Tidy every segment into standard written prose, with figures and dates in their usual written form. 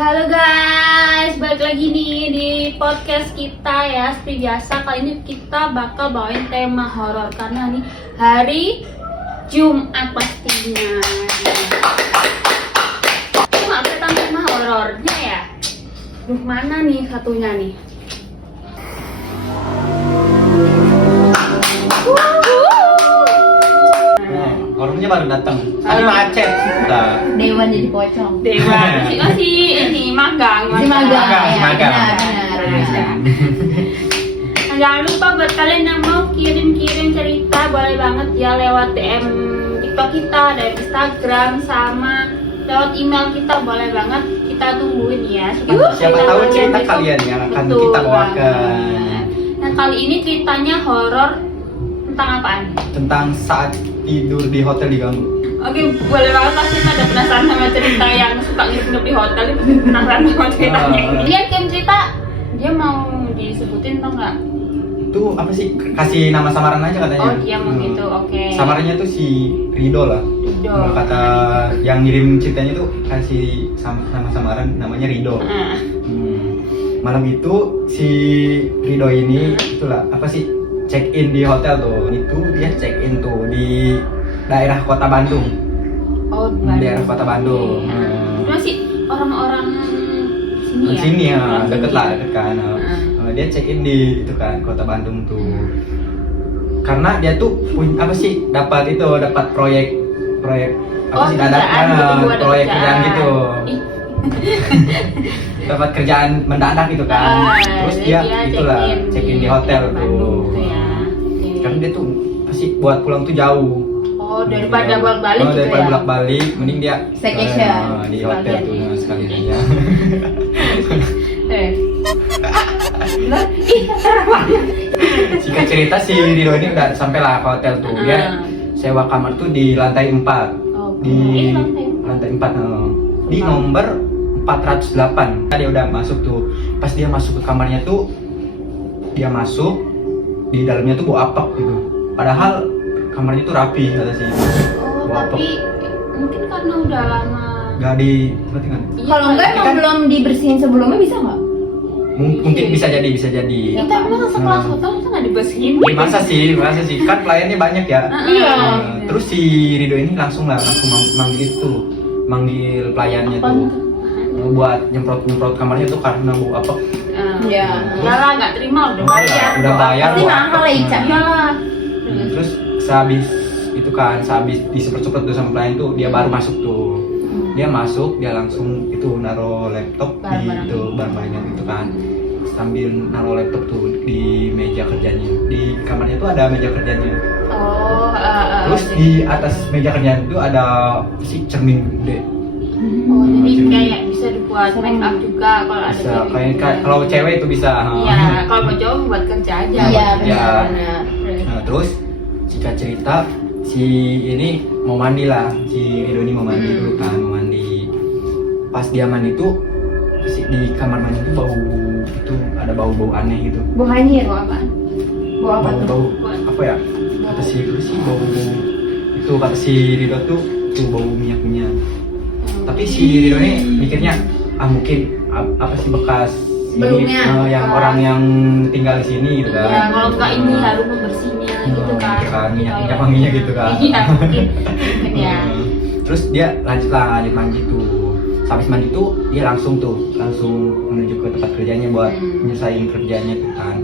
Halo guys, balik lagi nih di podcast kita ya. Seperti biasa, kali ini kita bakal bawain tema horor karena nih hari Jumat pastinya. Cuma tentang tema horornya ya. Duh, mana nih satunya nih? Horornya baru datang. Tadi macet. Dewan jadi pocong. Dewa masih ini magang. Si magang. Magang, Ya, magang. benar. Nah, jangan lupa buat kalian yang mau kirim-kirim cerita boleh banget ya lewat DM TikTok kita, dari Instagram, sama lewat email kita boleh banget. Kita tungguin ya. Siapa tahu cerita kalian yang akan Betul kita bawakan. banget. Nah, kali ini ceritanya horor tentang apaan? Tentang saat tidur di hotel diganggu. Oke, boleh banget pasti pada penasaran sama cerita yang suka nginep di hotel itu penasaran sama ceritanya. Dia kirim cerita, dia mau disebutin atau enggak? Itu apa sih? Kasih nama samaran aja katanya. Oh, dia mau gitu, oke. Samarannya tuh si Rido lah. Rido. Kata yang ngirim ceritanya tuh kasih nama samaran namanya Rido. Nah, Malam itu si Rido ini itulah apa sih? Check in di hotel tuh. Itu dia check in tuh di daerah Kota Bandung. oh, Daerah Kota Bandung. Itu masih orang-orang sini ya? Sini ya, Oh, deket sini. lah, deket kan. Dia check in di itu kan Kota Bandung tuh. Karena dia tuh punya apa sih? Dapat proyek apa sih kerjaan gitu, ada proyek kerjaan. kerjaan gitu. Ih, Dapat kerjaan mendadak gitu kan. Terus dia itulah check in di hotel Bandung tuh. gitu ya. Oke. Karena dia tuh pasti buat pulang tuh jauh. Oh, daripada bolak-balik gitu daripada ya? bolak-balik, mending dia Staycation. di hotel tuh sekalian aja. Lah, ih, serem banget. Singkat cerita si Rido ini udah sampai lah ke hotel tuh. Dia sewa kamar tuh di lantai 4. Oh, Di ini lantai 4 di nomor 408. Dia udah masuk tuh. Pas dia masuk ke kamarnya tuh dia masuk di dalamnya tuh bau apek gitu. Padahal kamarnya tuh rapi kata sih. Oh, Bau apek. tapi mungkin karena udah lama. Gak di berarti kan? Iya, Kalau enggak emang Kan- belum dibersihin sebelumnya bisa nggak? Mungkin bisa jadi. Kita masa sekelas hotel masa nggak dibersihin? Masa sih kan pelayannya banyak ya. Iya. Terus si Rido ini langsung manggil pelayannya Apa tuh tuh? buat nyemprot kamarnya tuh karena bau apek. Iya. Udah lah, nggak terima, udah bayar. Udah bayar. Pasti bau mahal apek. ya, Ica. Iyalah. Terus sehabis disemprot tuh sama pelayan tuh dia baru masuk tuh. Dia masuk, dia langsung itu naro laptop di Barang-barang. itu barang-barangnya gitu kan. Sambil naro laptop tuh di meja kerjanya. Di kamarnya tuh ada meja kerjanya. Oh, Terus di atas meja kerjanya itu ada si cermin gede. oh, jadi kayak bisa dibuat make up juga kalau ada Bisa cewek. kalau cewek itu bisa. Iya, kalau mau cowok buat kerja aja. Iya, Ya. benar. Nah, terus jika cerita si ini mau mandi lah, si Rido ini mau mandi dulu kan, mau mandi. Pas dia mandi tuh di kamar mandi itu ada bau-bau aneh gitu. Bau hanyir. Mau apaan? Bau apa tuh? Bau apa ya? Kata si itu sih bau itu kata si Rido tuh bau minyak-minyak. Tapi si Rido ini mikirnya mungkin apa sih bekas Sebelumnya. yang orang yang tinggal di sini gitu kan. Ya, kalau nggak ini harum membersihnya gitu kan. Minyak wanginya gitu kan. Iya, mungkin. Ya. Terus dia lanjut mandi tuh. Habis mandi tuh dia langsung menuju ke tempat kerjanya buat nyelesain kerjanya tuh kan.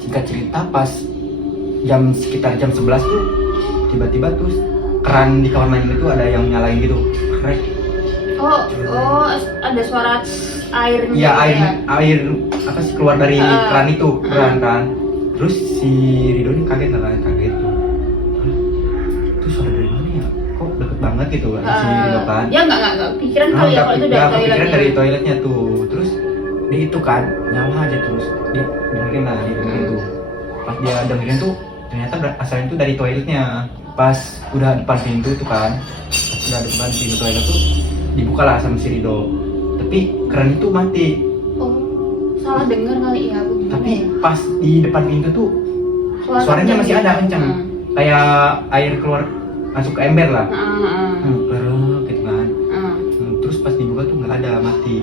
Singkat cerita pas sekitar jam 11 tuh tiba-tiba tuh keran di kamar mandi itu ada yang nyalain gitu. Krek. Oh, ada suara airnya. Iya, gitu ya? air apa sih keluar dari keran itu, keran kan. Terus si Rido ini kaget tuh. Hah? Itu suara dari mana ya? Kok deket banget gitu kan si Rido kan. Ya nggak pikiran kali ya kalau itu dari kepikiran toiletnya. dari toiletnya tuh. Terus dia itu kan nyala aja terus dia dengerin tuh. Pas dia dengerin tuh ternyata asalnya tuh dari toiletnya. Pas udah depan pintu tuh kan, pas udah depan pintu toilet tuh dibuka lah sama si Rido. Tapi keran itu mati. Oh, salah dengar kali ya. Tapi pas di depan pintu tuh suaranya masih ada kencang. Kayak air keluar masuk ke ember lah. Kerek gitu kan. Terus pas dibuka tuh nggak ada mati.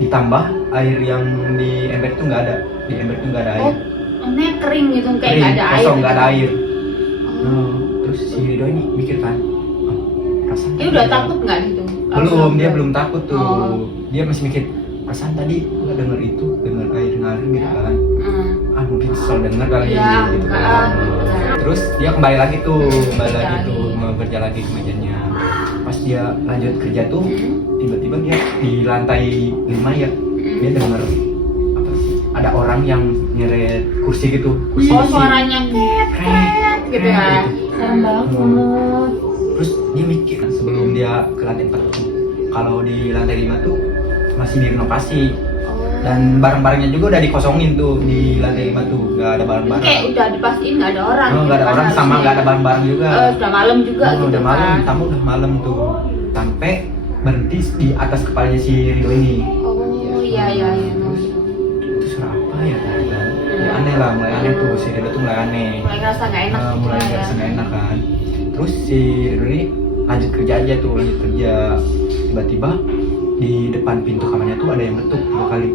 Ditambah air yang di ember itu nggak ada. Di ember itu nggak ada air. Maksudnya kering gitu, kayak Kering, nggak ada air. kosong, nggak ada air. Oh. Nah, terus si Rido ini mikir kan, perasaan Dia tadi udah ada- takut nggak gitu? Belum, dia belum takut tuh. Oh. Dia masih mikir, perasaan tadi gua denger itu, denger air ngalir gitu kan. Hmm. Mungkin kesel denger kali Ya, gitu enggak, kan. gitu kan. Terus dia kembali lagi tuh, kembali Kerja lagi lagi. tuh, mau kerja lagi ke mejanya. Pas dia lanjut kerja tuh, tiba-tiba dia di lantai 5 ya, dia denger apa sih? Ada orang yang nyeret kursi gitu. Kursi Oh, besi. suaranya kret gitu ya. Serem banget. Terus dia mikir sebelum dia ke lantai 4 tuh, kalau di lantai 5 tuh masih direnovasi dan barang-barangnya juga udah dikosongin tuh di lantai 5 tuh, nggak ada Itu barang-barang. kayak udah dipastiin nggak ada orang. Oh, nggak ada gitu orang kan sama harusnya. nggak ada barang-barang juga. Udah malam juga Oh, gitu udah malam, kan. tamu udah malam tuh. Sampai berhenti di atas kepalanya si Rio ini. Oh iya iya iya. Terus itu suara apa ya tadi kan? Ya aneh lah, mulai aneh tuh si Rio tuh mulai aneh. Mulai ngerasa nggak enak gitu Mulai lah ya. ngerasa nggak enak kan. Terus si Rio ini lanjut kerja aja tuh, lanjut kerja. Tiba-tiba di depan pintu kamarnya tuh ada yang ketuk 2 kali.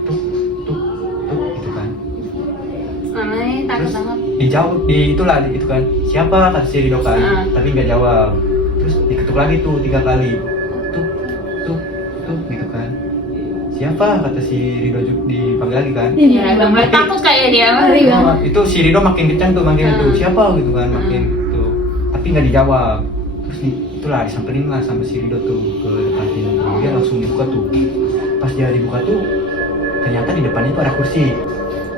Tuk, tuk, tuk gitu kan. Aneh, takut Terus banget. dijawab di itulah itu kan, siapa kata si Rido kan, tapi nggak jawab. Terus diketuk lagi tuh 3 kali, tuk tuk tuk gitu kan, siapa kata si Rido juga dipanggil lagi kan. Ya, udah mulai takut kayak dia. Ngeri banget. Itu si Rido makin kencang tuh manggil tuh, siapa gitu kan, makin tuh, tapi nggak dijawab. Terus itulah disamperin lah sama si Rido tuh ke depan pintu, dia langsung dibuka tuh. Pas dia dibuka tuh ternyata di depannya itu ada kursi.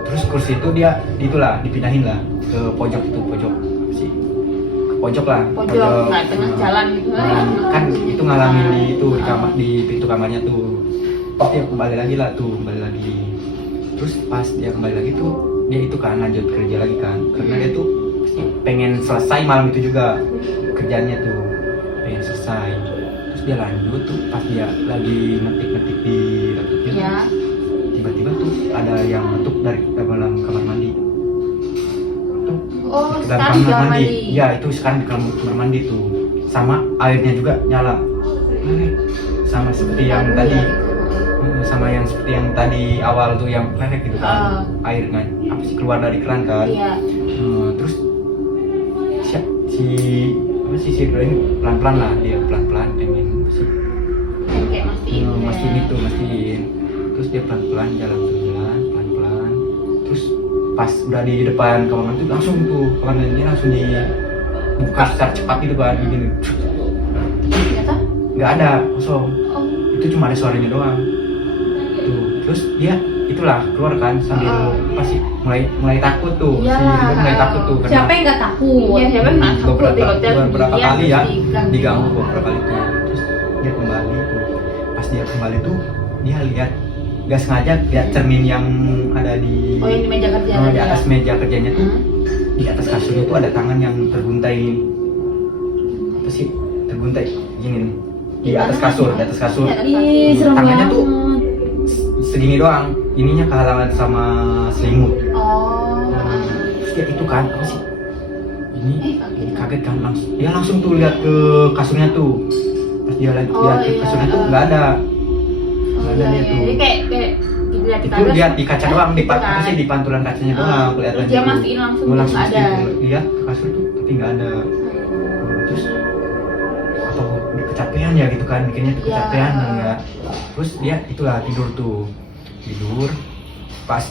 Terus kursi itu dia itulah dipindahin lah ke pojok itu, pojok sih, ke pojok lah, Pojok, nggak tengah jalan gitu lah. kan itu ngalangin di itu di kamar, di pintu kamarnya tuh. Terus dia kembali lagi lah tuh, kembali lagi. Terus pas dia kembali lagi tuh dia itu kan lanjut kerja lagi kan, karena dia tuh pasti pengen selesai malam itu juga kerjanya tuh, pengen selesai. Terus dia lanjut tuh pas dia lagi ngetik-ngetik di laptopnya, Iya. tiba-tiba tuh ada yang ngetuk dari dalam kamar mandi. Tuh, Oh, di dalam sekarang di kamar mandi. Ya itu sekarang di kamar mandi tuh, sama airnya juga nyala. Sama seperti yang Aduh, tadi, ya, gitu. sama yang seperti yang tadi awal tuh yang pleret gitu kan, airnya apa sih keluar dari keran kan. Iya. Terus si apa sih si Rio ini pelan-pelan lah, dia pelan-pelan pengen sih Kayak mastiin. mastiin itu, mastiin. Terus dia pelan-pelan jalan pelan-pelan. Terus pas udah di depan kamar mandi langsung tuh kamar mandinya langsung dibuka secara cepat gitu kan, begini. Ternyata. Nggak ada, kosong. Oh. Itu cuma ada suaranya doang. Tuh, terus dia itulah keluar kan sambil pasti mulai takut tuh. Iya. Si Rio mulai takut tuh karena Siapa yang nggak takut? Iya, siapa yang nggak takut di hotel beberapa sendirian, kali ya terus diganggu beberapa kali tuh. Terus dia kembali tuh, pas dia kembali tuh dia lihat nggak sengaja lihat cermin yang ada di Oh, yang di meja kerja di tadi ya? atas meja kerjanya tuh, Hmm. di atas kasurnya tuh ada tangan yang terguntai, apa sih terguntai gini nih, di atas kasur, di atas kasur. Iya, Ih, serem Tangannya banget. tuh segini doang, ininya kehalangan sama selimut. Oh. Terus dia itu kan apa sih ini Kaget. kaget kan, dia langsung tuh lihat ke kasurnya tuh. Pas dia lihat Oh, ke iya. kasurnya tuh nggak ada, Oh, nggak ada iya, dia iya. tuh. Jadi kayak dilihat di Itu kaca. lihat di kaca doang, di gitu apa sih di pantulan kacanya doang kelihatan. Terus dia gitu. mastiin langsung Gua nggak ada. lihat ke kasur tuh tapi nggak ada. Terus atau dia kecapean ya gitu kan, bikinnya tuh Iya. kecapean ya. Terus dia itulah tidur tuh, tidur. Pas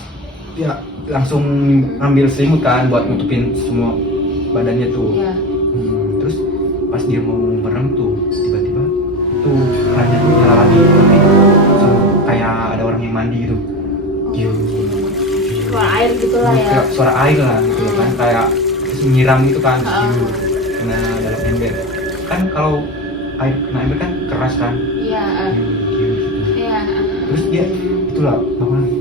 dia langsung ngambil selimut kan buat nutupin semua badannya tuh. Iya. Terus pas dia mau merem tuh tiba-tiba tuh kerannya tuh nyala lagi, tapi langsung kayak ada orang yang mandi gitu. Suara air gitu lah ya. Kayak suara air lah gitu kan, kayak nyiram gitu kan, kena dalam ember. Kan kalau air kena ember kan keras kan. Iya. Gitu. Iya. Terus dia itulah bangun lagi.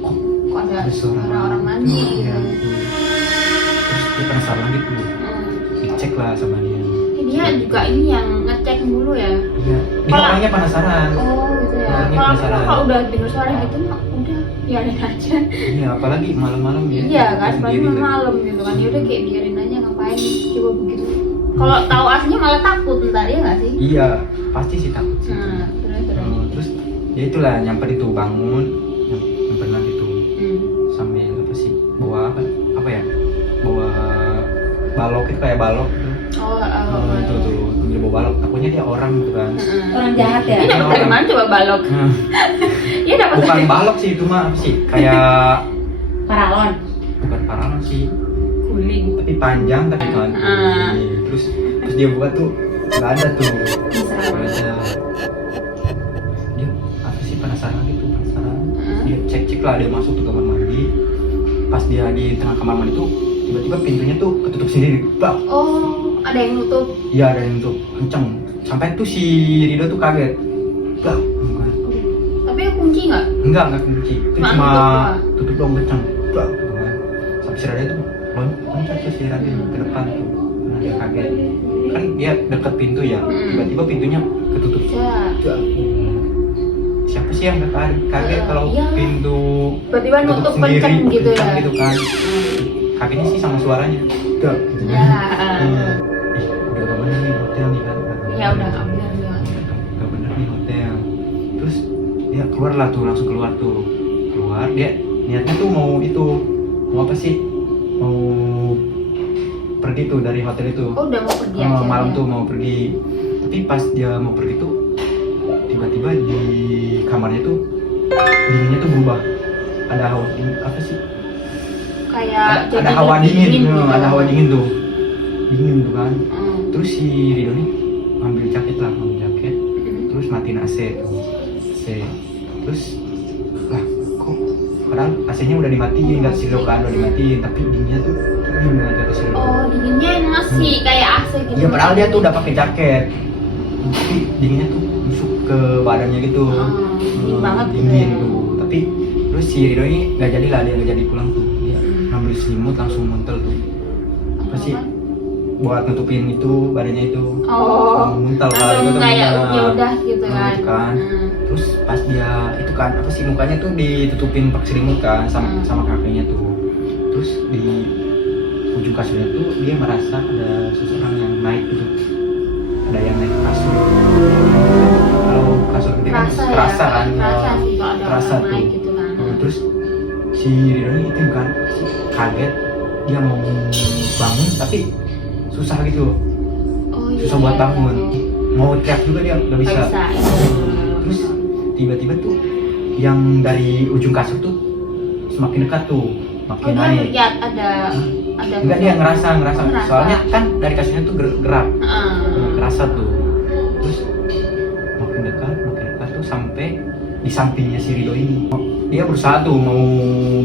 Kok Kok ada ada suara orang mandi gitu. Iya. Terus dia penasaran lagi tuh, dicek lah sama dia. Dia juga ini yang ngecek dulu ya. Iya, dia Kalau- orangnya penasaran. Oh gitu ya. Orangnya Kalau aku penasaran. kalau udah dengar suara gitu mah udah biarin aja. Iya, apalagi malam-malam ya. Iya kan, sendiri paling kan. malam gitu kan. Ya udah kayak biarin aja, ngapain coba begitu. Kalau tahu aslinya malah takut ntar ya nggak sih? Iya, pasti sih takut sih. Nah, terus. Terus Ya itulah nyamper itu bangun, nyamper lagi tuh sambil apa sih bawa apa ya, bawa balok itu kayak balok gitu. Itu tuh sambil bawa balok, takutnya dia orang gitu kan. Orang jahat ya. Ini dapat dari mana coba balok? Iya dapat Bukan dari balok sih itu mah apa sih kayak Paralon. bukan paralon sih, guling. tapi panjang tapi kan. Terus dia buka tuh nggak ada tuh, nggak ada. Dia apa sih penasaran gitu, penasaran. Dia cek lah, dia masuk ke kamar mandi. Pas dia di tengah kamar mandi tuh tiba-tiba pintunya tuh ketutup sendiri. Bak. Oh, ada yang nutup. Iya ada yang tutup kenceng. Sampai tuh si Rido tuh kaget. Bak. Tapi kunci nggak? Enggak kunci. Itu Cuma cuma nutup tutup doang kenceng. Bak. Gitu kan. Sampai si Rada itu loncat tuh si Rada ke depan tuh. Nah, dia kaget. Kan dia deket pintu ya. Tiba-tiba pintunya ketutup. Ya. Siapa sih yang kaget kalau Iya. pintu Tiba-tiba ketutup nutup sendiri, kenceng gitu ya. kenceng gitu kan. Kagetnya sih sama suaranya. Bak. Gitu kan. Ya. Ih, udah gak bener nih hotel nih kan. Ya udah nggak benar ya. Gak bener nih hotel. Terus dia keluar lah tuh, langsung keluar tuh. Keluar dia niatnya tuh mau itu, mau apa sih? Mau pergi tuh dari hotel itu. Oh udah mau pergi aja. Malam ya? tuh mau pergi. Tapi pas dia mau pergi tuh tiba-tiba di kamarnya tuh dinginnya tuh berubah. Ada hawa dingin apa sih? Kayak Ada jadi hawa lebih dingin, gitu. ada hawa dingin tuh. Dingin tuh kan. Hmm. Terus si Rido nih ambil jaket lah, ambil jaket. Terus matiin AC tuh. AC. Terus lah kok padahal AC-nya udah dimatiin, nggak sih kan udah dimatiin, tapi dinginnya tuh dingin banget kata si Rido. Oh dinginnya masih kayak AC gitu. Iya padahal dia tuh udah pakai jaket, tapi dinginnya tuh masuk ke badannya gitu. Dingin banget gitu Dingin ya. tuh. Tapi terus si Rido ini nggak jadi lah, dia nggak jadi pulang tuh. Dia ngambil selimut langsung muntel tuh. Apa sih? Buat nutupin itu badannya itu. Oh. Muntel Langsung tuh, kayak muntel. ya udah gitu kan. Gitu kan. Terus pas dia itu kan apa sih mukanya tuh ditutupin pakai selimut kan sama kakinya tuh. Terus di ujung kasurnya tuh dia merasa ada seseorang yang naik gitu. Ada yang naik kasur. Kalau kasur gede kan terasa kan. Terasa sih kalau ada Terasa orang tuh. naik gitu kan. Terus si Rido ini itu kan kaget, dia mau bangun tapi susah gitu. Oh iya. Susah buat bangun. Mau teriak juga dia nggak bisa. Nggak bisa. Terus tiba-tiba tuh yang dari ujung kasur tuh semakin dekat tuh, Oh makin dia naik. lihat ada Enggak, dia ngerasa. Ngerasa. Soalnya kan dari kasurnya tuh gerak, Heeh. kerasa tuh. Terus makin dekat tuh sampai di sampingnya si Rido ini. Dia berusaha tuh mau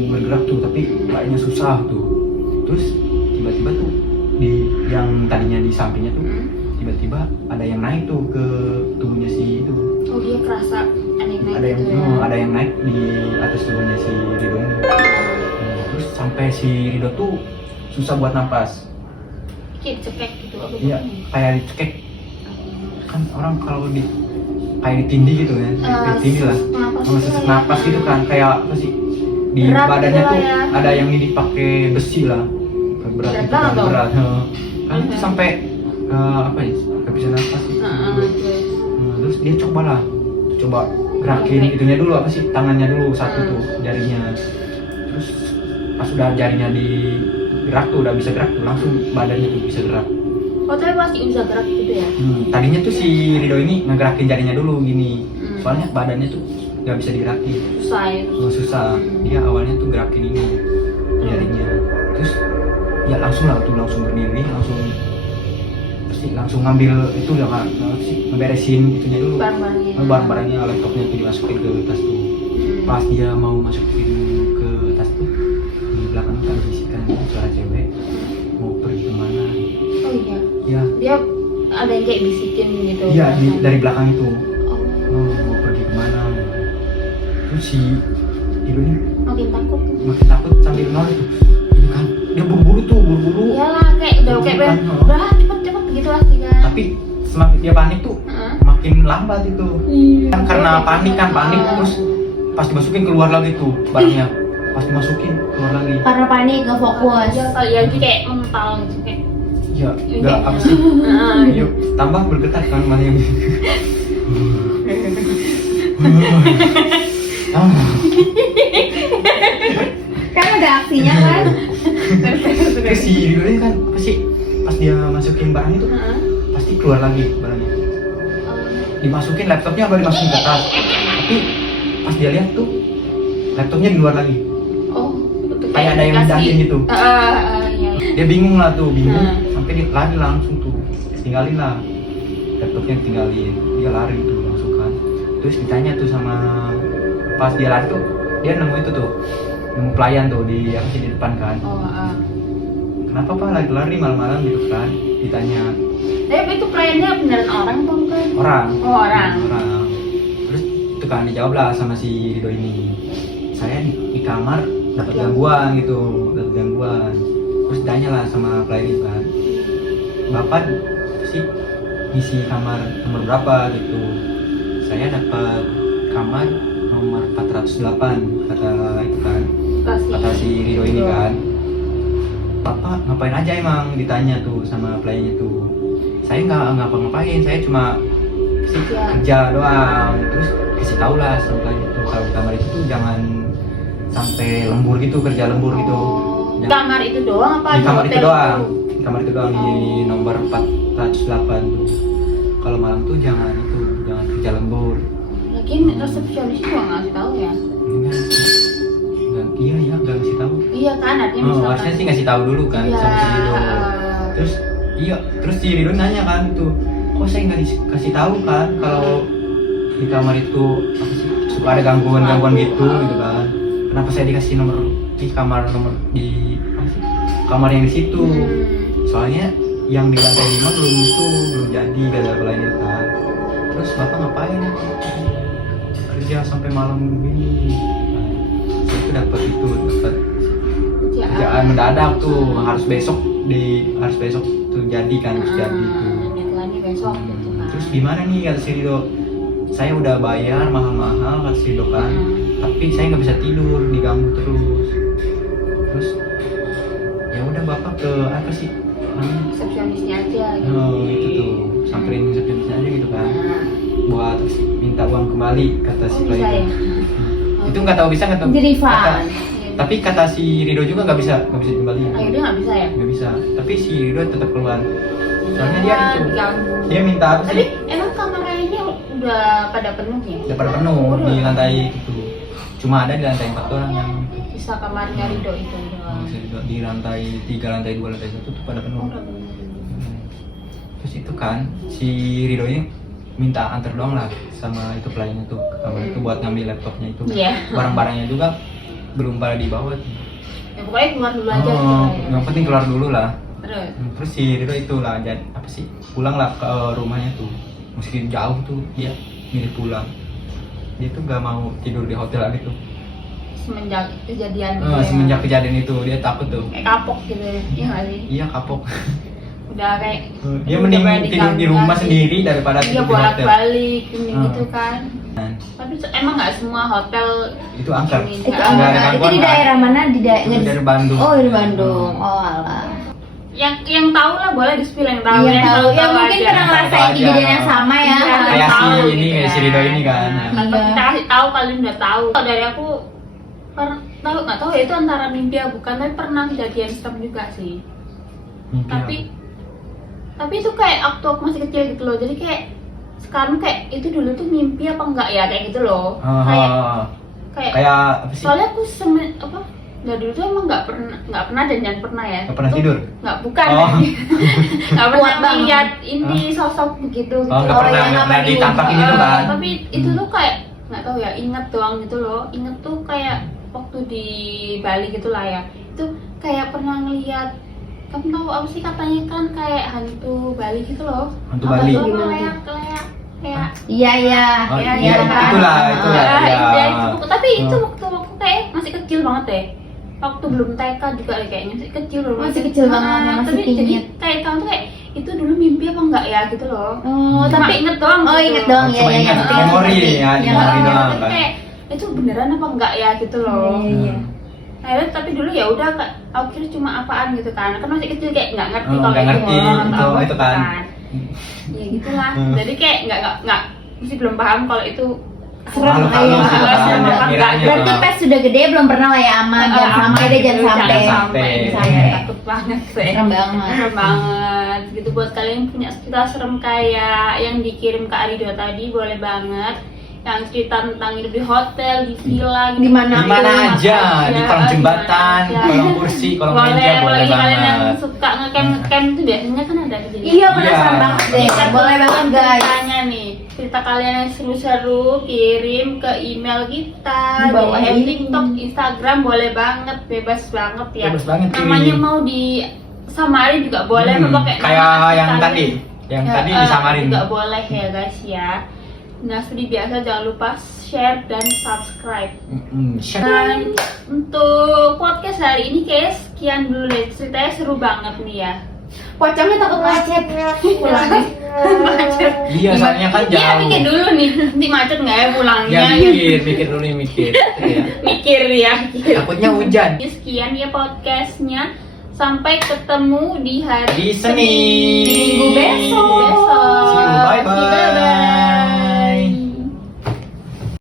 bergerak tuh, tapi kayaknya susah tuh. Terus tiba-tiba tuh di yang tadinya di sampingnya tuh tiba-tiba ada yang naik tuh ke tubuhnya si itu. Oh dia kerasa aneh-aneh Ada yang gitu ya. ada yang naik di atas tubuhnya si Rido ini. Terus sampai si Rido tuh susah buat napas. Kayak cekek gitu apa Iya, gimana? kayak dicekek. Kan orang kalau di kayak ditindih gitu kan, ditindih lah. Sesak napas gitu kan, kayak apa sih? Di Berat badannya gitu lah tuh ya. ada yang dipakai besi lah. Berat Berat itu banget kan, dong. berat. Kan itu sampai apa ya? Gak bisa napas gitu. Terus dia coba gerakin itunya dulu apa sih, tangannya dulu satu tuh, jarinya. Terus pas udah jarinya digerak tuh, udah bisa gerak tuh, langsung badannya tuh bisa gerak. Oh tapi masih bisa gerak gitu ya? Tadinya tuh si Rido ini ngegerakin jarinya dulu gini, soalnya badannya tuh nggak bisa digerakin. Susah ya. Susah. Dia awalnya tuh gerakin ini jarinya, terus ya langsung berdiri, langsung ngambil itu ya kan, ngeberesin itunya dulu. Barang-barangnya, laptopnya tuh dimasukin ke tas tuh. Pas dia mau masukin ke tas tuh, di belakang tuh ada bisikan suara cewek mau pergi kemana. Oh iya. Ya, Dia ada yang kayak bisikin gitu. iya dari belakang itu. Oh. Mau pergi kemana. Terus si Rido ini Makin takut. makin takut sambil nol itu. Ini kan dia buru-buru. Iyalah kayak udah kayak Kan, udah cepet gitu lah sih kan. Tapi semakin dia panik tuh makin lambat itu. Kan karena panik terus pas dimasukin keluar lagi tuh barangnya. Pas dimasukin keluar lagi. Karena panik gak fokus. Ya kali ya kayak mental gitu kayak. Ya, enggak apa sih? Yuk, tambah bergetar kan mana yang. Kan ada aksinya kan. Terus si Rido ini kan pasti pas dia masukin barang itu pasti keluar lagi barangnya. Dimasukin laptopnya baru dimasukin ke tas. Tapi pas dia lihat tuh laptopnya di luar lagi. Oh, untuk Kayak ada yang mindahin gitu. Iya. Dia bingung lah tuh, bingung Hmm. sampai dia lari langsung tuh. Tinggalin lah. Laptopnya tinggalin. Dia lari tuh langsung kan. Terus ditanya tuh sama pas dia lari tuh dia nemu itu tuh. Nemu pelayan tuh di apa sih di depan kan. Oh, Kenapa Pak lari-lari malam-malam gitu kan? Ditanya itu pelayannya beneran orang apa bukan? orang. Oh, orang. Terus itu kan dijawab lah sama si Rido ini. Saya di kamar dapat gangguan gitu, dapat gangguan. Terus ditanya lah sama pelayan itu kan. Bapak sih ngisi kamar nomor berapa gitu? Saya dapat kamar nomor 408 kata itu kan. Kata si Rido ini kan. Bapak ngapain aja emang ditanya tuh sama pelayannya tuh. Saya nggak ngapa-ngapain, saya cuma sih kerja doang. Terus kasih tau lah sama pelayan itu kalau di kamar itu tuh jangan sampai lembur gitu, kerja lembur gitu. Di kamar itu doang apa Di kamar itu hotel doang. Di kamar itu doang di nomor 408 tuh. Kalau malam tuh jangan kerja lembur. Lagian resepsionis juga ngasih tahu ya. Iya ya, nggak ngasih tahu. Iya kan, artinya misalkan. Harusnya sih ngasih tahu dulu kan Iya. sama si Rido. Terus si Rido nanya kan tuh, kok saya nggak dikasih tahu kan kalau di kamar itu apa sih, suka ada gangguan gitu kan. Kenapa saya dikasih nomor di kamar nomor di apa sih, kamar yang di situ? Soalnya yang di lantai 5 belum jadi kata pelayannya kan. Terus bapak ngapain kerja sampai malam begini? Saya tuh dapat kerjaan mendadak tuh, harus besok tuh jadi kan, harus jadi tuh. Deadline-nya besok gitu kan. Terus gimana nih kata si Rido? Saya udah bayar mahal-mahal kata si Rido kan, tapi saya nggak bisa tidur, diganggu terus. Terus ya udah bapak ke apa sih? Resepsionisnya aja gitu. Gitu tuh, samperin resepsionisnya aja gitu kan, buat minta uang kembali kata si Oh, bisa pelayan. ya? Itu nggak tahu bisa nggak tahu. Jadi refund. Tapi kata si Rido juga nggak bisa kembali. Akhirnya nggak bisa ya? Nggak bisa. Tapi si Rido tetap keluar. Soalnya dia itu, diganggu. dia minta apa Tapi sih? emang kamarnya udah pada penuh ya? Udah pada penuh di lantai itu. Cuma ada di lantai 4 orang yang itu. Bisa kamarnya Rido itu doang. Di lantai 3, lantai 2, lantai 1 tuh pada penuh. Udah penuh. Terus itu kan si Rido ini minta antar doang lah sama itu pelayannya tuh ke kamar itu buat ngambil laptopnya itu. Iya. Barang-barangnya juga belum pada dibawa. Ya pokoknya keluar dulu aja gitu lah ya. Yang penting keluar dulu lah. Terus? Terus si Rido itu lah apa sih, pulang lah ke rumahnya tuh, meski jauh tuh dia milih pulang. Dia tuh gak mau tidur di hotel lagi tuh. Semenjak kejadian gitu ya. Semenjak kejadian itu dia takut tuh. Kayak kapok gitu ya. Iya nggak sih? Iya kapok. Udah kayak Dia udah mending pada tidur di rumah diganggu sendiri daripada lagi. Iya tidur di hotel. bolak-balik gitu kan. Nah, Tapi emang nggak semua hotel itu angker. ini. Itu Nggak ada itu gangguan, di kan? daerah mana? Di Itu dari Bandung. Oh, di Bandung. Oh, alah. Yang tahu lah boleh di-spill yang tahu. Yang tahu, yang mungkin aja. pernah ngerasain Tahu kejadian aja. yang sama ya. Iya, Kayak si tahu ini, gitu kayak si kan. Rido ini kan. Tanpa Iya. kita kasih tahu kalian udah tahu. Kalau dari aku tahu nggak tahu ya itu antara mimpi apa bukan, tapi pernah kejadian serem juga sih. Mimpi Tapi itu kayak waktu aku masih kecil gitu loh, jadi kayak sekarang kayak itu dulu tuh mimpi apa enggak ya kayak gitu loh. apa? Kayak Kayak apa sih? soalnya aku apa dari dulu tuh emang nggak pernah dan jangan pernah ya. Nggak pernah Tuh tidur? nggak, bukan. Oh. Nggak Kuat pernah banget. lihat ini sosok begitu gitu. Oh, nggak Oh, pernah yang nggak apa pernah di- ditampakin gitu kan? Tapi itu tuh kayak nggak tahu ya, inget doang gitu loh. Inget tuh kayak waktu di Bali gitu lah ya. Itu kayak pernah ngeliat, kamu tahu apa sih katanya kan kayak hantu Bali gitu loh. Hantu Apa Bali? tuh, Gimana kayak Iya, iya. Oh, ya, iya, kan? itulah, Ah, iya. iya, itu. Tapi itu Oh. waktu aku kayak masih kecil banget deh. Waktu belum TK juga kayaknya masih kecil loh. Masih kecil banget, masih tapi jadi pingit. kayak kamu tuh kayak itu dulu mimpi apa enggak ya gitu loh. Oh, Cuma tapi inget doang. Oh, gitu. inget doang ya. Cuma ingat, ngerti, memori ngerti. ya, Yang memori ngerti. doang. Tapi kayak itu beneran apa enggak ya gitu loh. Iya, iya. Akhirnya tapi dulu ya udah aku kira cuma apaan gitu kan masih kecil kayak nggak ngerti Oh, kalau nggak ngerti, itu kan. ya gitulah Hmm. jadi kayak nggak mesti belum paham kalau itu Serem Malu-malu aja. sih Serem banyak apa kiranya. Berarti pas sudah gede belum pernah lah ya aman. Jangan sampai deh, jangan sampai. Jangan sampai. Saya takut banget sih. Serem banget. Serem banget gitu. Buat kalian yang punya cerita serem kayak yang dikirim ke Arido tadi, boleh banget. Yang cerita tentang hidup di hotel, di villa, gitu. Di mana Di mana Rumah aja, di kolong di jembatan, mana aja. kolong kursi, kolong boleh, meja boleh apalagi kalian yang banget. suka ngecamp tuh biasanya kan ada gitu. Iya penasaran Iya. banget deh. Kita Boleh banget guys. Ceritanya nih, cerita kalian yang seru-seru kirim ke email kita Di bawah DM, ini. TikTok, Instagram boleh banget, bebas banget ya. Bebas banget, Namanya kirim. mau di samarin juga boleh, mau pakai Kayak nama yang asli tadi, kalian. yang Ya, tadi disamarin. juga boleh ya guys ya. Nah seperti biasa jangan lupa share dan subscribe. Share. Dan untuk podcast hari ini kayak sekian dulu deh, ceritanya seru banget nih ya. Pocongnya takut macet. Pulang deh. Macet. Iya, soalnya kan Iya jauh. mikir dulu nih, nanti macet nggak ya pulangnya? Ya mikir dulu nih mikir. Iya. Mikir ya. Takutnya hujan. Sekian ya podcastnya. Sampai ketemu di hari Di Senin. Minggu besok.